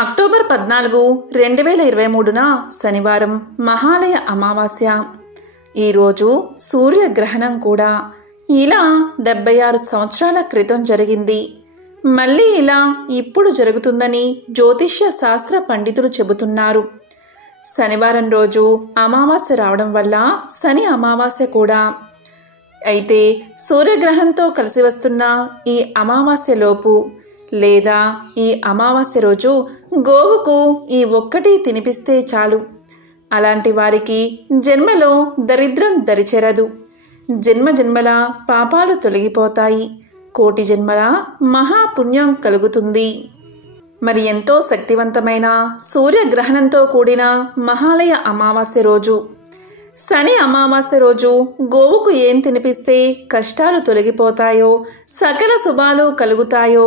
October 14, 2023న శనివారం మహాలయ అమావాస్య. ఈరోజు సూర్యగ్రహణం కూడా. ఇలా 76 సంవత్సరాల క్రితం జరిగింది. మళ్ళీ ఇలా ఇప్పుడు జరుగుతుందని జ్యోతిష్య శాస్త్ర పండితులు చెబుతున్నారు. శనివారం రోజు అమావాస్య రావడం వల్ల శని అమావాస్య కూడా. అయితే సూర్యగ్రహంతో కలిసి వస్తున్న ఈ అమావాస్యలోపు లేదా ఈ అమావాస్య రోజు గోవుకు ఈ ఒక్కటి తినిపిస్తే చాలు. అలాంటి వారికి జన్మలో దరిద్రం దరిచేరదు. జన్మజన్మల పాపాలు తొలగిపోతాయి. కోటి జన్మల మహాపుణ్యం కలుగుతుంది. మరి ఎంతో శక్తివంతమైన సూర్యగ్రహణంతో కూడిన మహాలయ అమావాస్య రోజు, శని అమావాస్య రోజు గోవుకు ఏం తినిపిస్తే కష్టాలు తొలగిపోతాయో, సకల శుభాలు కలుగుతాయో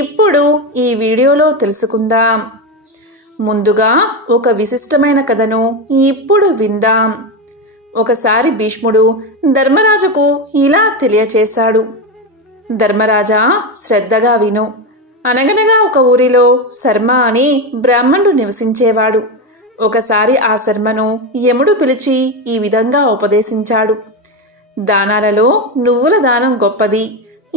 ఇప్పుడు ఈ వీడియోలో తెలుసుకుందాం. ముందుగా ఒక విశిష్టమైన కథను ఇప్పుడు విందాం. ఒకసారి భీష్ముడు ధర్మరాజుకు ఇలా తెలియచేశాడు. ధర్మరాజా, శ్రద్ధగా విను. అనగనగా ఒక ఊరిలో శర్మ అని బ్రాహ్మణుడు నివసించేవాడు. ఒకసారి ఆ శర్మను యముడు పిలిచి ఈ విధంగా ఉపదేశించాడు. దానాలలో నువ్వుల దానం గొప్పది.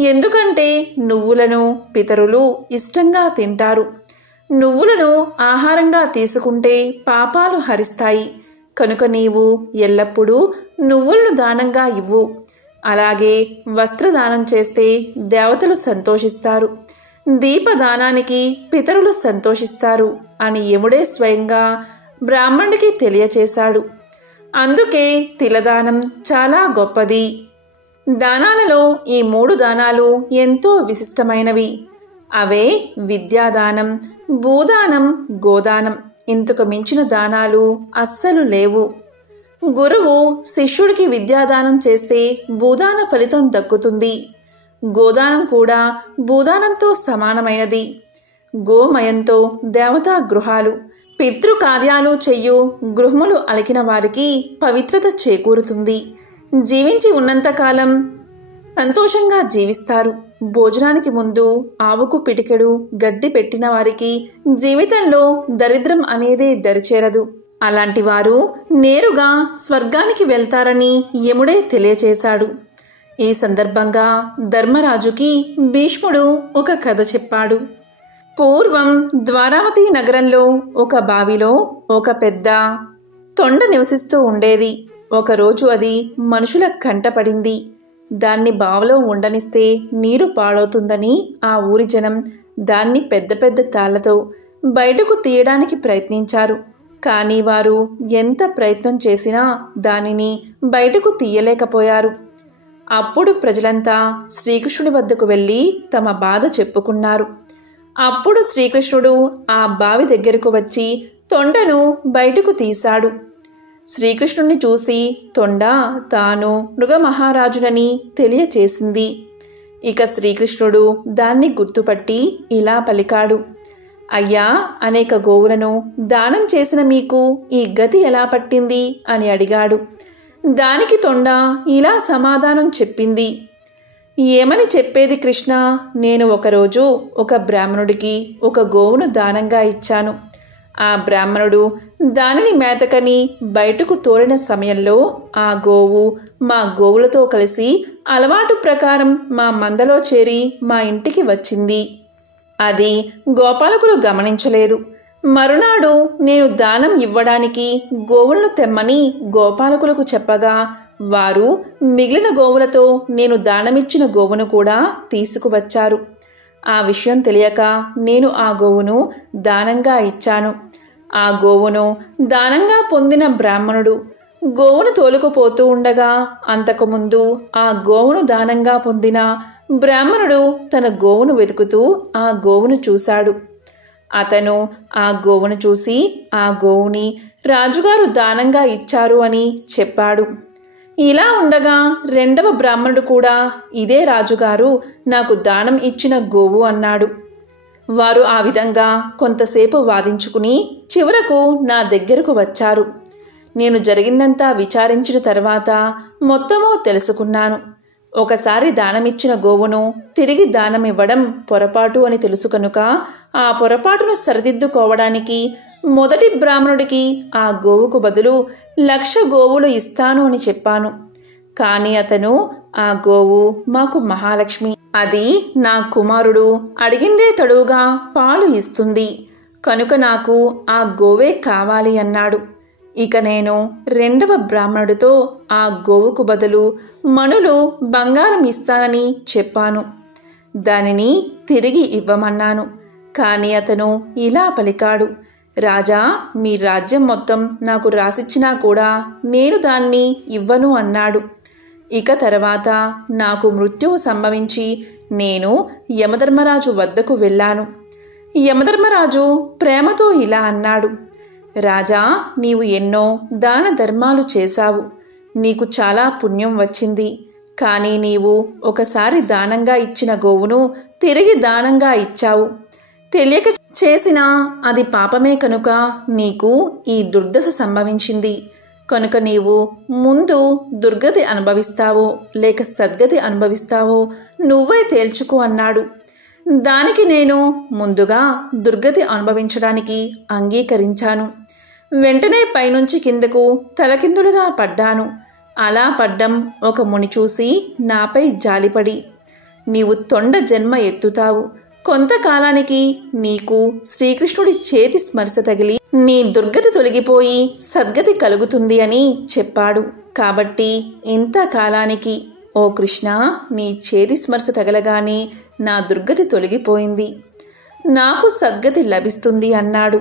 ఎందుకంటే నువ్వులను పితరులు ఇష్టంగా తింటారు. నువ్వులను ఆహారంగా తీసుకుంటే పాపాలు హరిస్తాయి. కనుక నీవు ఎల్లప్పుడూ నువ్వులను దానంగా ఇవ్వు. అలాగే వస్త్రదానం చేస్తే దేవతలు సంతోషిస్తారు. దీపదానానికి పితరులు సంతోషిస్తారు అని యముడే స్వయంగా బ్రాహ్మణుడికి తెలియచేశాడు. అందుకే తిలదానం చాలా గొప్పది. దానాలలో ఈ 3 దానాలు ఎంతో విశిష్టమైనవి. అవే విద్యాదానం, భూదానం, గోదానం. ఇంతకు మించిన దానాలు అస్సలు లేవు. గురువు శిష్యుడికి విద్యాదానం చేస్తే భూదాన ఫలితం దక్కుతుంది. గోదానం కూడా భూదానంతో సమానమైనది. గోమయంతో దేవతా గృహాలు, పితృకార్యాలు చెయ్యు గృహములు అలికిన వారికి పవిత్రత చేకూరుతుంది. జీవించి ఉన్నంతకాలం సంతోషంగా జీవిస్తారు. భోజనానికి ముందు ఆవుకు పిడికెడు గడ్డి పెట్టిన వారికి జీవితంలో దరిద్రం అనేదే దరిచేరదు. అలాంటి వారు నేరుగా స్వర్గానికి వెళ్తారని యముడే తెలియచేశాడు. ఈ సందర్భంగా ధర్మరాజుకి భీష్ముడు ఒక కథ చెప్పాడు. పూర్వం ద్వారావతి నగరంలో ఒక బావిలో ఒక పెద్ద తొండ నివసిస్తూ ఉండేది. ఒకరోజు అది మనుషుల కంటపడింది. దాన్ని బావిలో ఉండనిస్తే నీరు పాడవుతుందని ఆ ఊరి జనం దాన్ని పెద్ద పెద్ద తాళ్లతో బయటకు తీయడానికి ప్రయత్నించారు. కానీ వారు ఎంత ప్రయత్నం చేసినా దానిని బయటకు తీయలేకపోయారు. అప్పుడు ప్రజలంతా శ్రీకృష్ణుడి వద్దకు వెళ్ళి తమ బాధ చెప్పుకున్నారు. అప్పుడు శ్రీకృష్ణుడు ఆ బావి దగ్గరకు వచ్చి తొండను బయటకు తీశాడు. శ్రీకృష్ణుణ్ణి చూసి తొండ తాను మృగమహారాజునని తెలియచేసింది. ఇక శ్రీకృష్ణుడు దాన్ని గుర్తుపట్టి ఇలా పలికాడు. అయ్యా, అనేక గోవులను దానం చేసిన మీకు ఈ గతి ఎలా పట్టింది అని అడిగాడు. దానికి తొండ ఇలా సమాధానం చెప్పింది. ఏమని చెప్పేది కృష్ణ, నేను ఒకరోజు ఒక బ్రాహ్మణుడికి ఒక గోవును దానంగా ఇచ్చాను. ఆ బ్రాహ్మణుడు దానిని మేతకని బయటకు తోలిన సమయంలో ఆ గోవు మా గోవులతో కలిసి అలవాటు ప్రకారం మా మందలో చేరి మా ఇంటికి వచ్చింది. అది గోపాలకులు గమనించలేదు. మరునాడు నేను దానం ఇవ్వడానికి గోవులను తెమ్మని గోపాలకులకు చెప్పగా వారు మిగిలిన గోవులతో నేను దానమిచ్చిన గోవును కూడా తీసుకువచ్చారు. ఆ విషయం తెలియక నేను ఆ గోవును దానంగా ఇచ్చాను. ఆ గోవును దానంగా పొందిన బ్రాహ్మణుడు గోవును తోలుకుపోతూ ఉండగా అంతకుముందు ఆ గోవును దానంగా పొందిన బ్రాహ్మణుడు తన గోవును వెతుకుతూ ఆ గోవును చూశాడు. అతను ఆ గోవును చూసి ఆ గోవుని రాజుగారు దానంగా ఇచ్చారు అని చెప్పాడు. ఇలా ఉండగా రెండవ బ్రాహ్మణుడు కూడా ఇదే రాజుగారు నాకు దానం ఇచ్చిన గోవు అన్నాడు. వారు ఆ విధంగా కొంతసేపు వాదించుకుని చివరకు నా దగ్గరకు వచ్చారు. నేను జరిగిందంతా విచారించిన తర్వాత మొత్తమూ తెలుసుకున్నాను. ఒకసారి దానమిచ్చిన గోవును తిరిగి దానమివ్వడం పొరపాటు అని తెలుసు కనుక ఆ పొరపాటును సరిదిద్దుకోవడానికి మొదటి బ్రాహ్మణుడికి ఆ గోవుకు బదులు 1,00,000 గోవులు ఇస్తాను అని చెప్పాను. కాని అతను ఆ గోవు మాకు మహాలక్ష్మి, అది నా కుమారుడు అడిగిందే తడువుగా పాలు ఇస్తుంది కనుక నాకు ఆ గోవే కావాలి అన్నాడు. ఇక నేను రెండవ బ్రాహ్మణుడితో ఆ గోవుకు బదులు మణులు బంగారం ఇస్తానని చెప్పాను. దానిని తిరిగి ఇవ్వమన్నాను. కాని అతను ఇలా పలికాడు, రాజా, మీ రాజ్యం మొత్తం నాకు రాసిచ్చినా కూడా నేను దాన్ని ఇవ్వను అన్నాడు. ఇక తర్వాత నాకు మృత్యువు సంభవించి నేను యమధర్మరాజు వద్దకు వెళ్ళాను. యమధర్మరాజు ప్రేమతో ఇలా అన్నాడు, రాజా, నీవు ఎన్నో దాన ధర్మాలు చేశావు, నీకు చాలా పుణ్యం వచ్చింది. కానీ నీవు ఒకసారి దానంగా ఇచ్చిన గోవును తిరిగి దానంగా ఇచ్చావు. తెలియక చేసినా అది పాపమే కనుక నీకు ఈ దుర్దశ సంభవించింది. కనుక నీవు ముందు దుర్గతి అనుభవిస్తావో లేక సద్గతి అనుభవిస్తావో నువ్వే తేల్చుకో అన్నాడు. దానికి నేను ముందుగా దుర్గతి అనుభవించడానికి అంగీకరించాను. వెంటనే పైనుంచి కిందకు తలకిందులుగా పడ్డాను. అలా పడ్డం ఒక ముని చూసి నాపై జాలిపడి, నీవు తొండ జన్మ ఎత్తుతావు, కొంతకాలానికి నీకు శ్రీకృష్ణుడి చేతి స్మర్శ తగిలి నీ దుర్గతి తొలగిపోయి సద్గతి కలుగుతుంది అని చెప్పాడు. కాబట్టి ఇంతకాలానికి ఓ కృష్ణ, నీ చేతి స్మర్శ తగలగానే నా దుర్గతి తొలగిపోయింది, నాకు సద్గతి లభిస్తుంది అన్నాడు.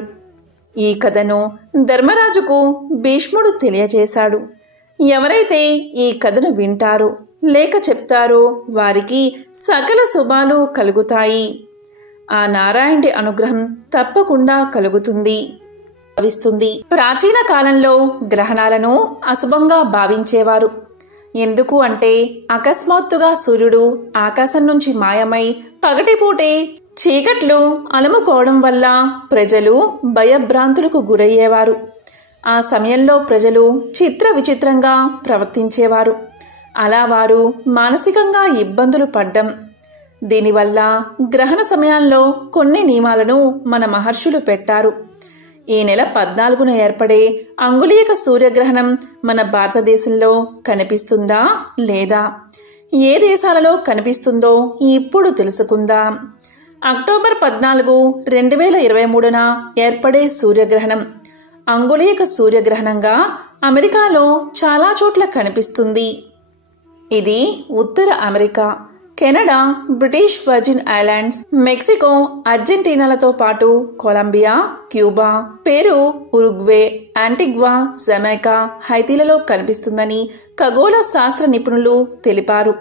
ఈ కథను ధర్మరాజుకు భీష్ముడు తెలియచేశాడు. ఎవరైతే ఈ కథను వింటారో లేక చెప్తారో వారికి సకల శుభాలు కలుగుతాయి. ఆ నారాయణుడి అనుగ్రహం తప్పకుండా కలుగుతుంది భావిస్తుంది. ప్రాచీన కాలంలో గ్రహణాలను అశుభంగా భావించేవారు. ఎందుకు అంటే అకస్మాత్తుగా సూర్యుడు ఆకాశం నుంచి మాయమై పగటిపూటే చీకట్లు అలుముకోవడం వల్ల ప్రజలు భయభ్రాంతులకు గురయ్యేవారు. ఆ సమయంలో ప్రజలు చిత్ర విచిత్రంగా ప్రవర్తించేవారు. అలా వారు మానసికంగా ఇబ్బందులు పడ్డం. దీనివల్ల గ్రహణ సమయాల్లో కొన్ని నియమాలను మన మహర్షులు పెట్టారు. ఈ నెల 14న ఏర్పడే అంగుళీయక సూర్యగ్రహణం మన భారతదేశంలో కనిపిస్తుందా లేదా, ఏ దేశాలలో కనిపిస్తుందో ఇప్పుడు తెలుసుకుందాం. అక్టోబర్ 14, 2023న ఏర్పడే సూర్యగ్రహణం అంగుళీయక సూర్యగ్రహణంగా అమెరికాలో చాలా చోట్ల కనిపిస్తుంది. ఇది ఉత్తర America, Canada, British Virgin Islands, Mexico, అర్జెంటీనాలతో పాటు Colombia, Cuba, Peru, Uruguay, Antigua, Jamaica, హైతీలలో కనిపిస్తుందని ఖగోళ శాస్త్ర నిపుణులు తెలిపారు.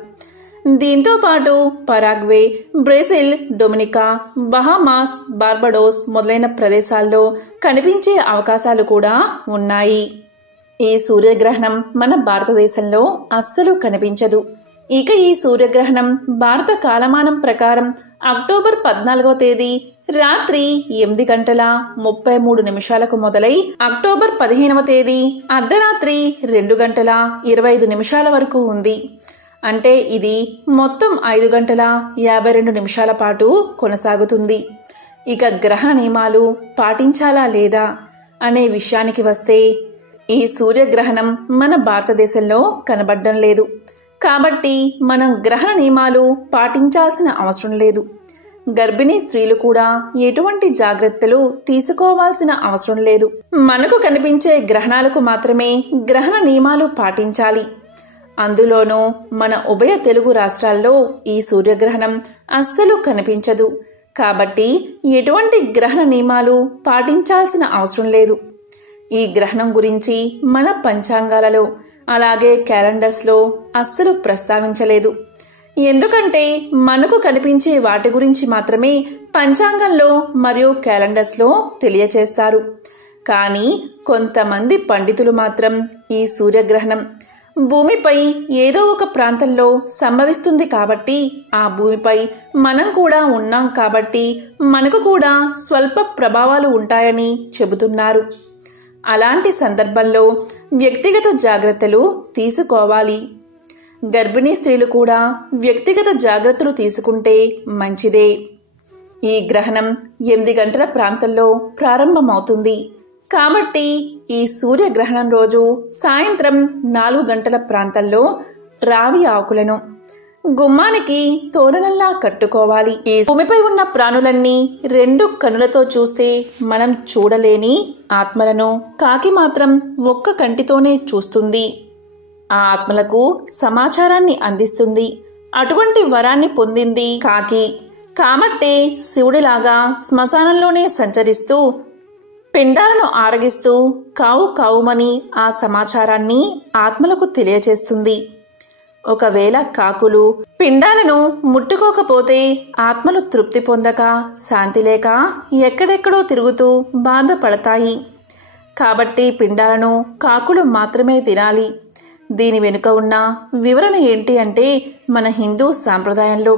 దీంతో పాటు Paraguay, Brazil, Dominica, Bahamas, Barbados మొదలైన ప్రదేశాల్లో కనిపించే అవకాశాలు కూడా ఉన్నాయి. ఈ సూర్యగ్రహణం మన భారతదేశంలో అస్సలు కనిపించదు. ఇక ఈ సూర్యగ్రహణం భారత కాలమానం ప్రకారం అక్టోబర్ 14వ తేదీ రాత్రి 8:33 మొదలై అక్టోబర్ 15వ తేదీ అర్ధరాత్రి 2:25 వరకు ఉంది. అంటే ఇది మొత్తం 5:52 పాటు కొనసాగుతుంది. ఇక గ్రహణ నియమాలు పాటించాలా లేదా అనే విషయానికి వస్తే, ఈ సూర్యగ్రహణం మన భారతదేశంలో కనబడడం లేదు. కాబట్టి మనం గ్రహణ నియమాలు పాటించాల్సిన అవసరం లేదు. గర్భిణీ స్త్రీలు కూడా ఎటువంటి జాగ్రత్తలు తీసుకోవాల్సిన అవసరం లేదు. మనకు కనిపించే గ్రహణాలకు మాత్రమే గ్రహణ నియమాలు పాటించాలి. అందులోనూ మన ఉభయ తెలుగు రాష్ట్రాల్లో ఈ సూర్యగ్రహణం అస్సలు కనిపించదు. కాబట్టి ఎటువంటి గ్రహణ నియమాలు పాటించాల్సిన అవసరం లేదు. ఈ గ్రహణం గురించి మన పంచాంగాలలో అలాగే క్యాలెండర్స్లో అస్సలు ప్రస్తావించలేదు. ఎందుకంటే మనకు కనిపించే వాటి గురించి మాత్రమే పంచాంగంలో మరియు క్యాలెండర్స్లో తెలియచేస్తారు. కానీ కొంతమంది పండితులు మాత్రం ఈ సూర్యగ్రహణం భూమిపై ఏదో ఒక ప్రాంతంలో సంభవిస్తుంది కాబట్టి, ఆ భూమిపై మనం కూడా ఉన్నాం కాబట్టి మనకు కూడా స్వల్ప ప్రభావాలు ఉంటాయని చెబుతున్నారు. అలాంటి సందర్భంలో వ్యక్తిగత జాగ్రత్తలు తీసుకోవాలి. గర్భిణీ స్త్రీలు కూడా వ్యక్తిగత జాగ్రత్తలు తీసుకుంటే మంచిదే. ఈ గ్రహణం 8 గంటల ప్రాంతంలో ప్రారంభమవుతుంది. కాబట్టి ఈ సూర్యగ్రహణం రోజు సాయంత్రం 4 గంటల ప్రాంతంలో రావి ఆకులను గుమ్మానికి తోరణంలా కట్టుకోవాలి. ఈ భూమిపై ఉన్న ప్రాణులన్నీ 2 కనులతో చూస్తే మనం చూడలేని ఆత్మలను కాకి మాత్రం ఒక్క కంటితోనే చూస్తుంది. ఆ ఆత్మలకు సమాచారాన్ని అందిస్తుంది. అటువంటి వరాన్ని పొందింది కాకి. కాబట్టే శివుడిలాగా శ్మశానంలోనే సంచరిస్తూ పిండాలను ఆరగిస్తూ కావు కావుమని ఆ సమాచారాన్ని ఆత్మలకు తెలియచేస్తుంది. ఒకవేళ కాకులు పిండాలను ముట్టుకోకపోతే ఆత్మలు తృప్తి పొందక శాంతి లేక ఎక్కడెక్కడో తిరుగుతూ బాధపడతాయి. కాబట్టి పిండాలను కాకులు మాత్రమే తినాలి. దీని వెనుక ఉన్న వివరణ ఏంటి అంటే, మన హిందూ సాంప్రదాయంలో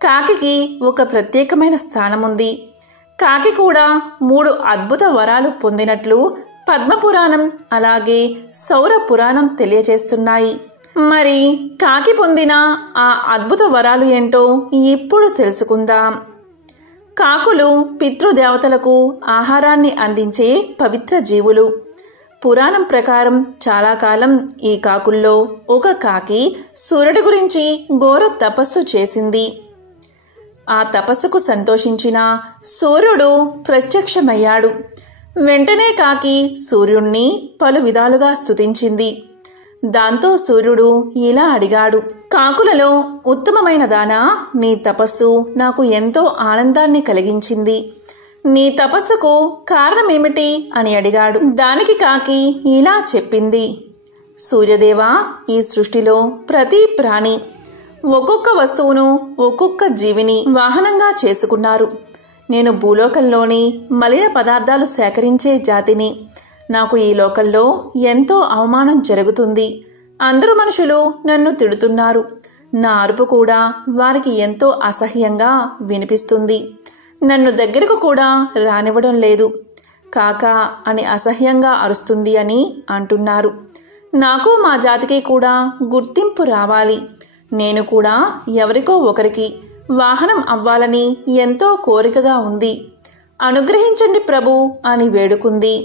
కాకికి ఒక ప్రత్యేకమైన స్థానం ఉంది. కాకి కూడా 3 అద్భుత వరాలు పొందినట్లు పద్మపురాణం అలాగే సౌర పురాణం తెలియజేస్తున్నాయి. మరి కాకి పొందిన ఆ అద్భుత వరాలు ఏంటో ఇప్పుడు తెలుసుకుందాం. కాకులు పితృదేవతలకు ఆహారాన్ని అందించే పవిత్ర జీవులు. పురాణం ప్రకారం చాలా కాలం ఈ కాకుల్లో ఒక కాకి సూర్యుడి గురించి ఘోర తపస్సు చేసింది. ఆ తపస్సుకు సంతోషించిన సూర్యుడు ప్రత్యక్షమయ్యాడు. వెంటనే కాకి సూర్యుణ్ణి పలు విధాలుగా స్తుతించింది. దాంతో సూర్యుడు ఇలా అడిగాడు, కాకులలో ఉత్తమమైన దానా, నీ తపస్సు నాకు ఎంతో ఆనందాన్ని కలిగించింది. నీ తపస్సుకు కారణమేమిటి అని అడిగాడు. దానికి కాకి ఇలా చెప్పింది, సూర్యదేవా, ఈ సృష్టిలో ప్రతి ప్రాణి ఒక్కొక్క వస్తువును ఒక్కొక్క జీవిని వాహనంగా చేసుకున్నారు. నేను భూలోకంలోని మలిన పదార్థాలు సేకరించే జాతిని. నాకు ఈ లోకంలో ఎంతో అవమానం జరుగుతుంది. అందరూ మనుషులు నన్ను తిడుతున్నారు. నా అరుపు కూడా వారికి ఎంతో అసహ్యంగా వినిపిస్తుంది. నన్ను దగ్గరకు కూడా రానివ్వడం లేదు. కాకా అని అసహ్యంగా అరుస్తుంది అని అంటున్నారు. నాకు మా జాతికి కూడా గుర్తింపు రావాలి. నేను కూడా ఎవరికో ఒకరికి వాహనం అవ్వాలని ఎంతో కోరికగా ఉంది. అనుగ్రహించండి ప్రభు అని వేడుకుంది.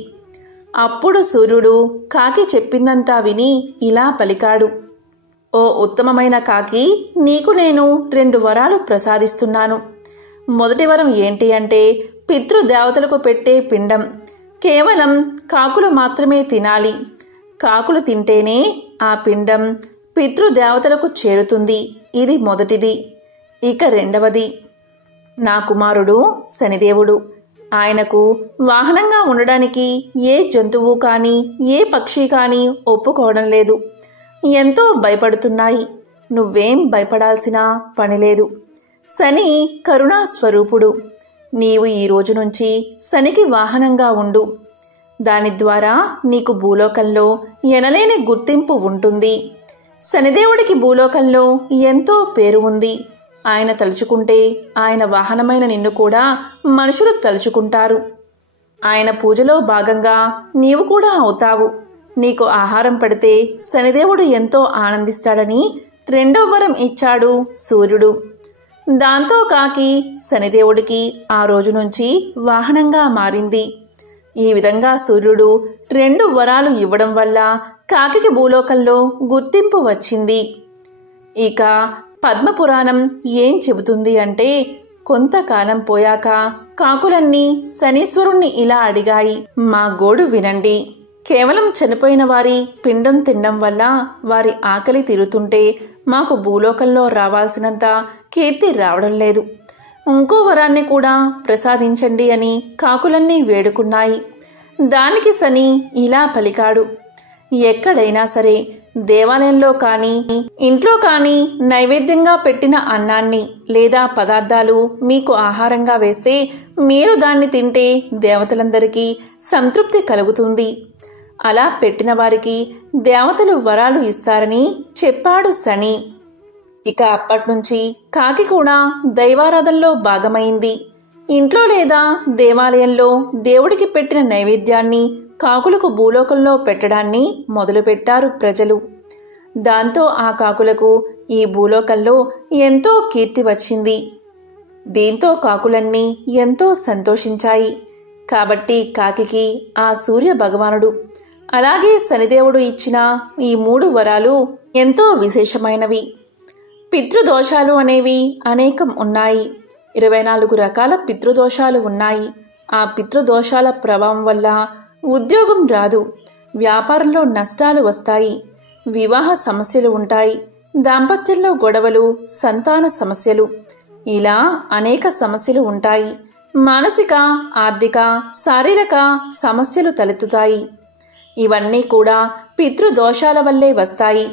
అప్పుడు సూర్యుడు కాకి చెప్పిందంతా విని ఇలా పలికాడు, ఓ ఉత్తమమైన కాకి, నీకు నేను 2 వరాలు ప్రసాదిస్తున్నాను. మొదటి వరం ఏంటి అంటే, పితృదేవతలకు పెట్టే పిండం కేవలం కాకులు మాత్రమే తినాలి. కాకులు తింటేనే ఆ పిండం పితృదేవతలకు చేరుతుంది. ఇది మొదటిది. ఇక రెండవది, నా కుమారుడు శనిదేవుడు. ఆయనకు వాహనంగా ఉండడానికి ఏ జంతువు కానీ ఏ పక్షి కానీ ఒప్పుకోవడం లేదు. ఎంతో భయపడుతున్నాయి. నువ్వేం భయపడాల్సిన పనిలేదు. శని కరుణా స్వరూపుడు. నీవు ఈ రోజు నుంచి శనికి వాహనంగా ఉండు. దాని ద్వారా నీకు భూలోకంలో ఎనలేని గుర్తింపు ఉంటుంది. శనిదేవుడికి భూలోకంలో ఎంతో పేరు ఉంది. ఆయన తలుచుకుంటే ఆయన వాహనమైన నిన్ను కూడా మనుషులు తలుచుకుంటారు. ఆయన పూజలో భాగంగా నీవు కూడా అవుతావు. నీకు ఆహారం పెడితే శనిదేవుడు ఎంతో ఆనందిస్తాడని 2వ వరం ఇచ్చాడు సూర్యుడు. దాంతో కాకి శనిదేవుడికి ఆ రోజు నుంచి వాహనంగా మారింది. ఈ విధంగా సూర్యుడు 2 వరాలు ఇవ్వడం వల్ల కాకికి భూలోకంలో గుర్తింపు వచ్చింది. ఇక పద్మపురాణం ఏం చెబుతుంది అంటే, కొంతకాలం పోయాక కాకులన్నీ శనీశ్వరుణ్ణి ఇలా అడిగాయి, మా గోడు వినండి. కేవలం చనిపోయిన వారి పిండం తినడం వల్ల వారి ఆకలి తీరుతుంటే మాకు భూలోకంలో రావాల్సినంత కీర్తి రావడం లేదు. ఇంకో వరాన్ని కూడా ప్రసాదించండి అని కాకులన్నీ వేడుకున్నాయి. దానికి శని ఇలా పలికాడు, ఎక్కడైనా సరే దేవాలయంలో కానీ ఇంట్లో కానీ నైవేద్యంగా పెట్టిన అన్నాన్ని లేదా పదార్థాలు మీకు ఆహారంగా వేస్తే మీరు దాన్ని తింటే దేవతలందరికీ సంతృప్తి కలుగుతుంది. అలా పెట్టిన వారికి దేవతలు వరాలు ఇస్తారని చెప్పాడు శని. ఇక అప్పట్నుంచి కాకి కూడా దైవారాధనలో భాగమైంది. ఇంట్లో లేదా దేవాలయంలో దేవుడికి పెట్టిన నైవేద్యాన్ని కాకులకు భూలోకంలో పెట్టడాన్ని మొదలుపెట్టారు ప్రజలు. దాంతో ఆ కాకులకు ఈ భూలోకంలో ఎంతో కీర్తి వచ్చింది. దీంతో కాకులన్నీ ఎంతో సంతోషించాయి. కాబట్టి కాకికి ఆ సూర్య భగవానుడు అలాగే శనిదేవుడు ఇచ్చిన ఈ 3 వరాలు ఎంతో విశేషమైనవి. పితృదోషాలు అనేవి అనేకం ఉన్నాయి. 24 రకాల పితృదోషాలు ఉన్నాయి. ఆ పితృదోషాల ప్రభావం వల్ల ఉద్యోగం రాదు, వ్యాపారంలో నష్టాలు వస్తాయి, వివాహ సమస్యలు ఉంటాయి, దాంపత్యంలో గొడవలు, సంతాన సమస్యలు, ఇలా అనేక సమస్యలు ఉంటాయి. మానసిక, ఆర్థిక, శారీరక సమస్యలు తలెత్తుతాయి. ఇవన్నీ కూడా పితృదోషాల వల్లే వస్తాయి.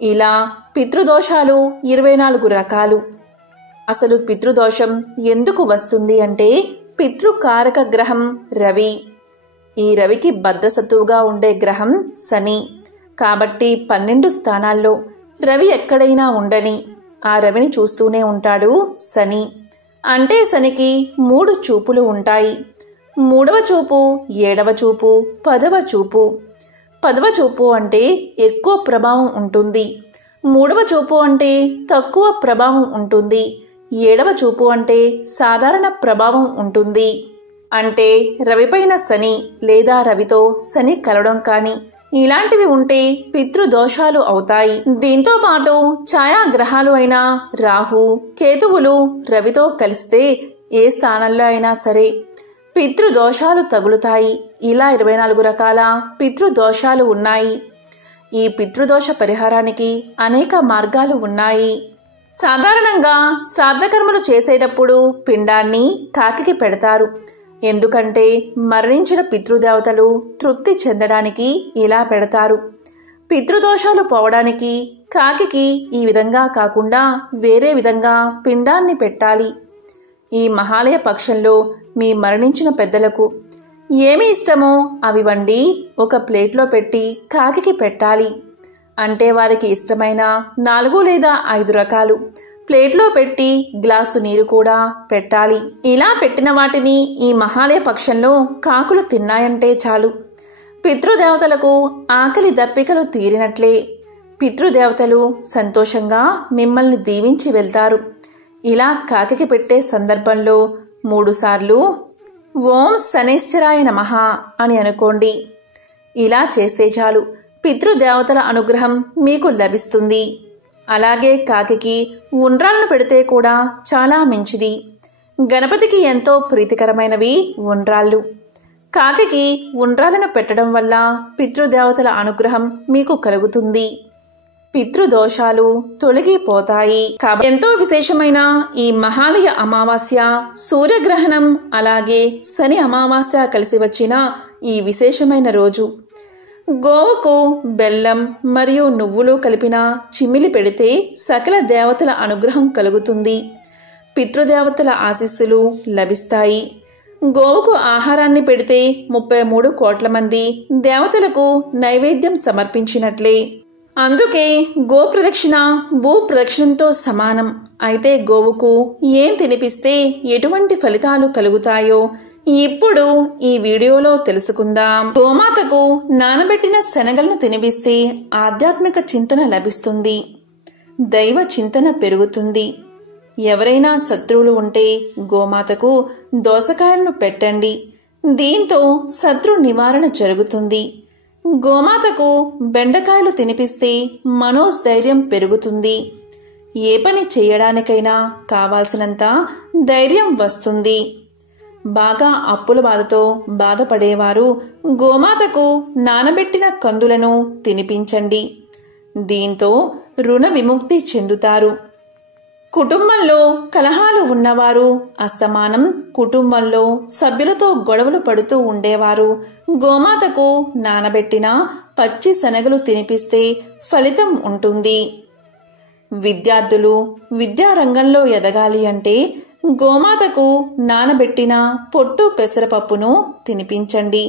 ఇలా పితృదోషాలు 24 రకాలు. అసలు పితృదోషం ఎందుకు వస్తుంది అంటే పితృకారక గ్రహం రవి. ఈ రవికి బద్ధసత్తువుగా ఉండే గ్రహం శని. కాబట్టి 12 స్థానాల్లో రవి ఎక్కడైనా ఉండని ఆ రవిని చూస్తూనే ఉంటాడు శని. అంటే శనికి 3 చూపులు ఉంటాయి. 3వ చూపు, 7వ చూపు, 10వ చూపు. 10వ చూపు అంటే ఎక్కువ ప్రభావం ఉంటుంది. 3వ చూపు అంటే తక్కువ ప్రభావం ఉంటుంది. 7వ చూపు అంటే సాధారణ ప్రభావం ఉంటుంది. అంటే రవిపైన శని లేదా రవితో శని కలవడం కానీ ఇలాంటివి ఉంటే పితృదోషాలు అవుతాయి. దీంతో పాటు ఛాయాగ్రహాలు అయిన రాహు, కేతువులు రవితో కలిస్తే ఏ స్థానంలో అయినా సరే పితృదోషాలు తగులుతాయి. ఇలా 24 రకాల పితృదోషాలు ఉన్నాయి. ఈ పితృదోష పరిహారానికి అనేక మార్గాలు ఉన్నాయి. సాధారణంగా శ్రాద్ధకర్మలు చేసేటప్పుడు పిండాన్ని కాకికి పెడతారు. ఎందుకంటే మరణించిన పితృదేవతలు తృప్తి చెందడానికి ఇలా పెడతారు. పితృదోషాలు పోవడానికి కాకికి ఈ విధంగా కాకుండా వేరే విధంగా పిండాన్ని పెట్టాలి. ఈ మహాలయ పక్షంలో మీ మరణించిన పెద్దలకు ఏమి ఇష్టమో అవి వండి ఒక ప్లేట్లో పెట్టి కాకికి పెట్టాలి. అంటే వారికి ఇష్టమైన 4 లేదా 5 రకాలు ప్లేట్లో పెట్టి గ్లాసు నీరు కూడా పెట్టాలి. ఇలా పెట్టిన వాటిని ఈ మహాలయ పక్షంలో కాకులు తిన్నాయంటే చాలు, పితృదేవతలకు ఆకలి దప్పికలు తీరినట్లే. పితృదేవతలు సంతోషంగా మిమ్మల్ని దీవించి వెళ్తారు. ఇలా కాకికి పెట్టే సందర్భంలో 3 సార్లు ఓం శనైశ్చరాయ నమః అని అనుకోండి. ఇలా చేస్తే చాలు, పితృదేవతల అనుగ్రహం మీకు లభిస్తుంది. అలాగే కాకికి ఉండ్రాలను పెడితే కూడా చాలా మంచిది. గణపతికి ఎంతో ప్రీతికరమైనవి ఉండ్రాళ్ళు. కాకికి ఉండ్రాలను పెట్టడం వల్ల పితృదేవతల అనుగ్రహం మీకు కలుగుతుంది. పితృదోషాలు తొలగిపోతాయి. కాబట్టి ఎంతో విశేషమైన ఈ మహాలయ అమావాస్య, సూర్యగ్రహణం అలాగే శని అమావాస్య కలిసి వచ్చిన ఈ విశేషమైన రోజు గోవుకు బెల్లం మరియు నువ్వులు కలిపిన చిమ్మిలి పెడితే సకల దేవతల అనుగ్రహం కలుగుతుంది. పితృదేవతల ఆశీస్సులు లభిస్తాయి. గోవుకు ఆహారాన్ని పెడితే 33 కోట్ల మంది దేవతలకు నైవేద్యం సమర్పించినట్లే. అందుకే గో ప్రదక్షిణ భూ ప్రదక్షిణంతో సమానం. అయితే గోవుకు ఏం తినిపిస్తే ఎటువంటి ఫలితాలు కలుగుతాయో ఇప్పుడు ఈ వీడియోలో తెలుసుకుందాం. గోమాతకు నానబెట్టిన శనగలను తినిపిస్తే ఆధ్యాత్మిక చింతన లభిస్తుంది, దైవ చింతన పెరుగుతుంది. ఎవరైనా శత్రువులు ఉంటే గోమాతకు దోసకాయలను పెట్టండి. దీంతో శత్రు నివారణ జరుగుతుంది. గోమాతకు బెండకాయలు తినిపిస్తే మనోస్థైర్యం పెరుగుతుంది. ఏ పని చేయడానికైనా కావాల్సినంత ధైర్యం వస్తుంది. బాగా అప్పుల బాధతో బాధపడేవారు గోమాతకు నానబెట్టిన కందులను తినిపించండి. దీంతో రుణ విముక్తి చెందుతారు. కుటుంబంలో కలహాలు ఉన్నవారు, అస్తమానం కుటుంబంలో సభ్యులతో గొడవలు పడుతూ ఉండేవారు గోమాతకు నానబెట్టిన పచ్చి శనగలు తినిపిస్తే ఫలితం ఉంటుంది. విద్యార్థులు విద్యారంగంలో ఎదగాలి అంటే గోమాతకు నానబెట్టిన పొట్టు పెసరపప్పును తినిపించండి.